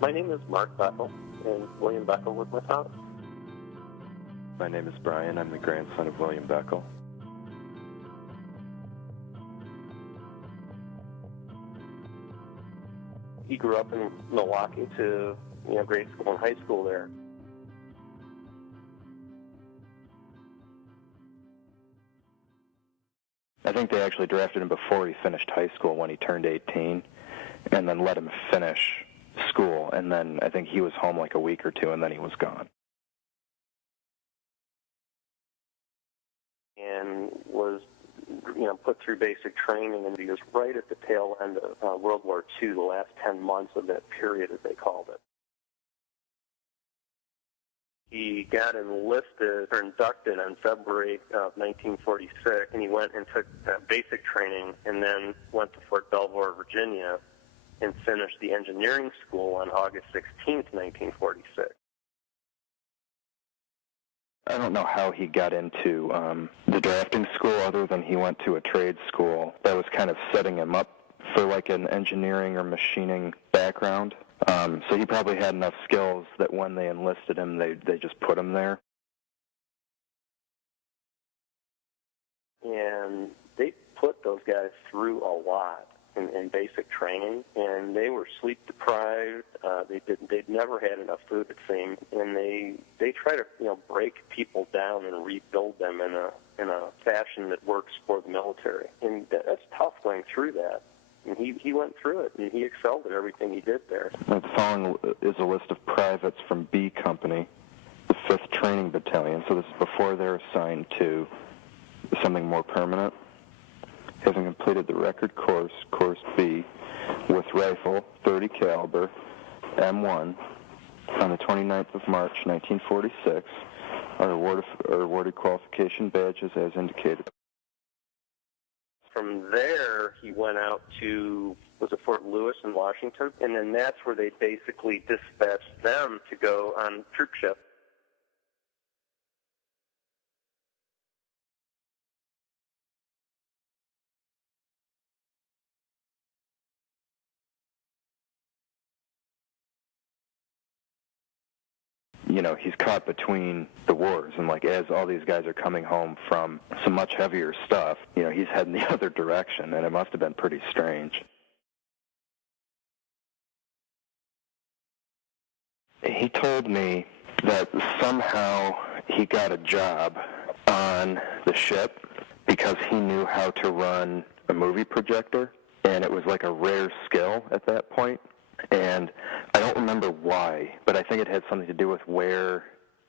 My name is Mark Boeckl, and William Boeckl was my father. My name is Brian. I'm the grandson of William Boeckl. He grew up in Milwaukee to grade school and high school there. I think they actually drafted him before he finished high school when he turned 18, and then let him finish school, and then I think he was home like a week or two, and then he was gone. And was, put through basic training, and he was right at the tail end of World War II, the last 10 months of that period, as they called it. He got enlisted or inducted on February of 1946, and he went and took basic training, and then went to Fort Belvoir, Virginia, and finished the engineering school on August 16th, 1946. I don't know how he got into the drafting school other than he went to a trade school that was kind of setting him up for like an engineering or machining background. So he probably had enough skills that when they enlisted him, they just put him there. And they put those guys through a lot in basic training, and they were sleep deprived. They'd never had enough food, it seemed, and they try to break people down and rebuild them in a fashion that works for the military, and that's tough going through that. And he went through it, and he excelled at everything he did there. The following is a list of privates from B Company, the 5th Training Battalion. So this is before they're assigned to something more permanent. Having completed the record course, Course B, with rifle, .30 caliber, M1, on the 29th of March, 1946, are awarded qualification badges as indicated. From there, he went out to, was it Fort Lewis in Washington? And then that's where they basically dispatched them to go on troop ship. He's caught between the wars, and as all these guys are coming home from some much heavier stuff, he's heading the other direction, and it must have been pretty strange. He told me that somehow he got a job on the ship because he knew how to run a movie projector, and it was like a rare skill at that point. And I don't remember why, but I think it had something to do with where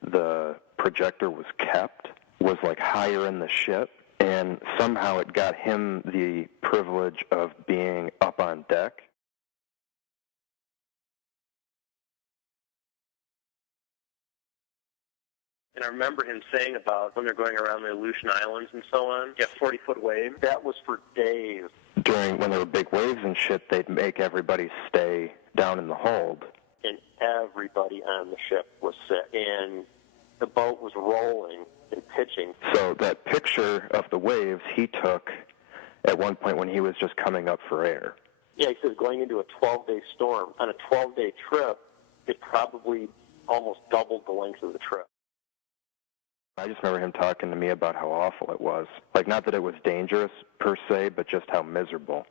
the projector was kept, was higher in the ship, and somehow it got him the privilege of being up on deck. And I remember him saying about when they're going around the Aleutian Islands and so on, 40-foot waves. That was for days. When there were big waves and shit, they'd make everybody stay down in the hold. And everybody on the ship was sick. And the boat was rolling and pitching. So that picture of the waves he took at one point when he was just coming up for air. Yeah, he says going into a 12-day storm. On a 12-day trip, it probably almost doubled the length of the trip. I just remember him talking to me about how awful it was. Not that it was dangerous, per se, but just how miserable.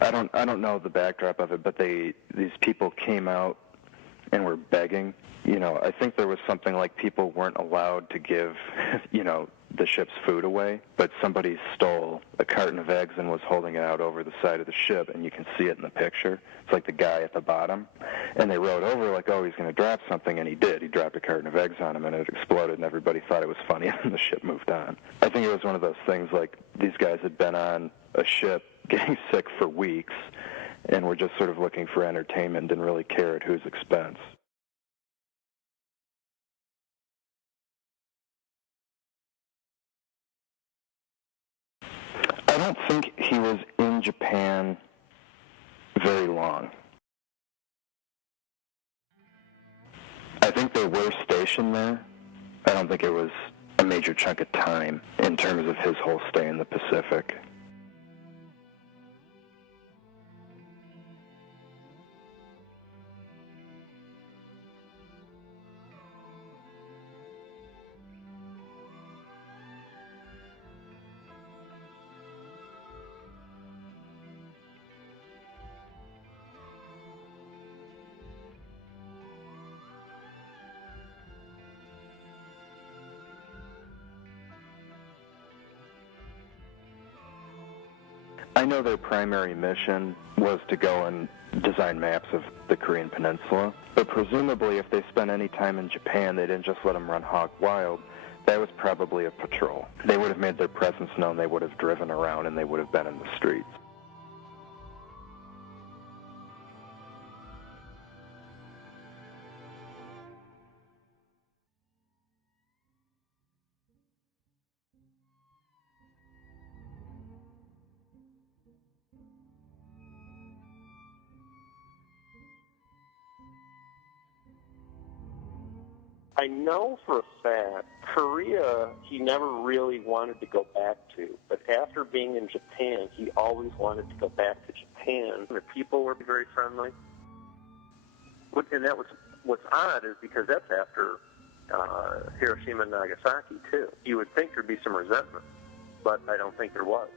I don't know the backdrop of it, but these people came out and were begging. I think there was something like people weren't allowed to give, the ship's food away, but somebody stole a carton of eggs and was holding it out over the side of the ship, and you can see it in the picture. It's like the guy at the bottom. And they rode over oh, he's going to drop something, and he did. He dropped a carton of eggs on him, and it exploded, and everybody thought it was funny, and the ship moved on. I think it was one of those things these guys had been on a ship getting sick for weeks, and were just sort of looking for entertainment, didn't really care at whose expense. I don't think he was in Japan very long. I think they were stationed there. I don't think it was a major chunk of time in terms of his whole stay in the Pacific. I know their primary mission was to go and design maps of the Korean peninsula, but presumably if they spent any time in Japan, they didn't just let them run hog wild. That was probably a patrol. They would have made their presence known, they would have driven around, and they would have been in the streets. I know for a fact, Korea, he never really wanted to go back to. But after being in Japan, he always wanted to go back to Japan. The people were very friendly. And that was, what's odd is because that's after Hiroshima and Nagasaki, too. You would think there'd be some resentment, but I don't think there was.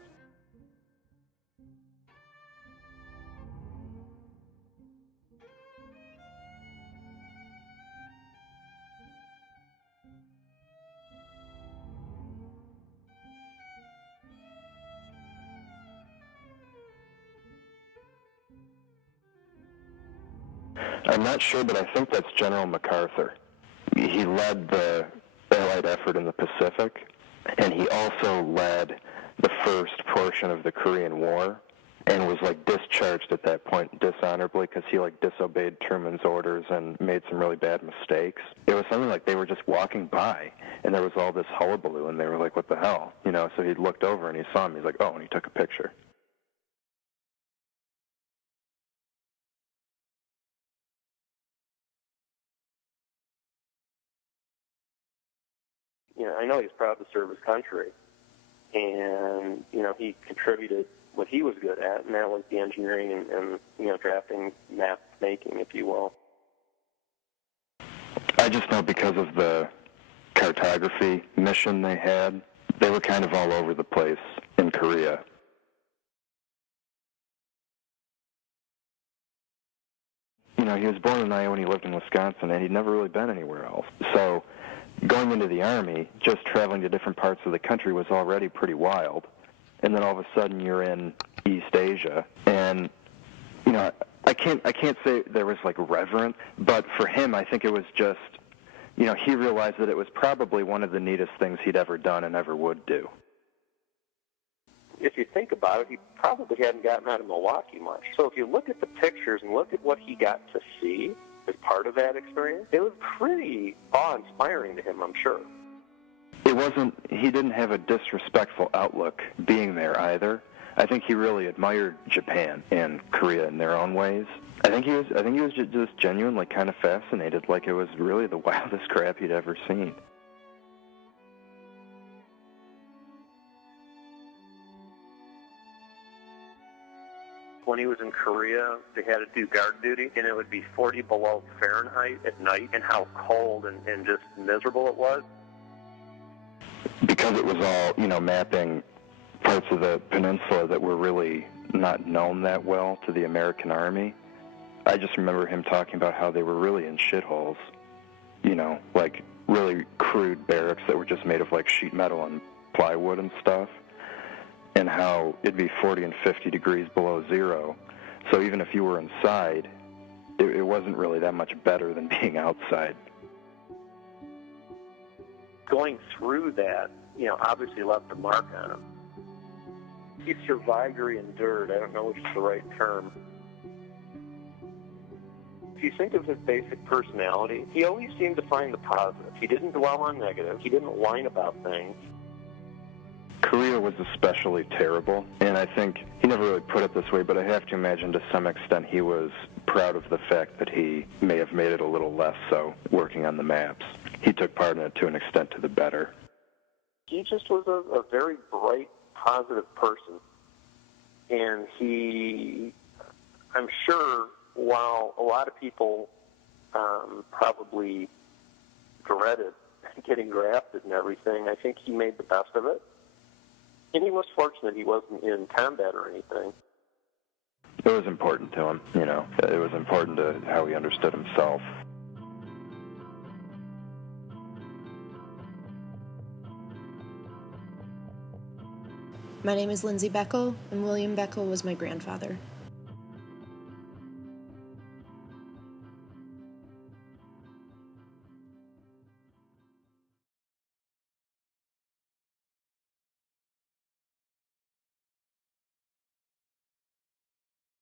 I'm not sure, but I think that's General MacArthur. He led the Allied effort in the Pacific, and he also led the first portion of the Korean War, and was discharged at that point dishonorably because he disobeyed Truman's orders and made some really bad mistakes. It was something like they were just walking by, and there was all this hullabaloo, and they were like, what the hell? So he looked over and he saw him. He's like, oh, and he took a picture. I know he's proud to serve his country, and, he contributed what he was good at, and that was the engineering and drafting, map making, if you will. I just know because of the cartography mission they had, they were kind of all over the place in Korea. He was born in Iowa and he lived in Wisconsin, and he'd never really been anywhere else. So going into the Army, just traveling to different parts of the country was already pretty wild. And then all of a sudden you're in East Asia. And, I can't say there was reverence, but for him I think it was just, he realized that it was probably one of the neatest things he'd ever done and ever would do. If you think about it, he probably hadn't gotten out of Milwaukee much. So if you look at the pictures and look at what he got to see as part of that experience, it was pretty awe-inspiring to him, I'm sure. He didn't have a disrespectful outlook being there either. I think he really admired Japan and Korea in their own ways. I think he was just genuinely kind of fascinated, like it was really the wildest crap he'd ever seen. When he was in Korea, they had to do guard duty, and it would be 40 below Fahrenheit at night, and how cold and just miserable it was. Because it was all, mapping parts of the peninsula that were really not known that well to the American Army, I just remember him talking about how they were really in shitholes, really crude barracks that were just made of sheet metal and plywood and stuff, and how it'd be 40 and 50 degrees below zero. So even if you were inside, it wasn't really that much better than being outside. Going through that, obviously left a mark on him. He survived or he endured. I don't know which is the right term. If you think of his basic personality, he always seemed to find the positive. He didn't dwell on negative. He didn't whine about things. Korea was especially terrible, and I think he never really put it this way, but I have to imagine to some extent he was proud of the fact that he may have made it a little less so working on the maps. He took part in it to an extent to the better. He just was a very bright, positive person, and I'm sure while a lot of people probably dreaded getting drafted and everything, I think he made the best of it. And he was fortunate he wasn't in combat or anything. It was important to him, It was important to how he understood himself. My name is Lindsay Boeckl, and William Boeckl was my grandfather.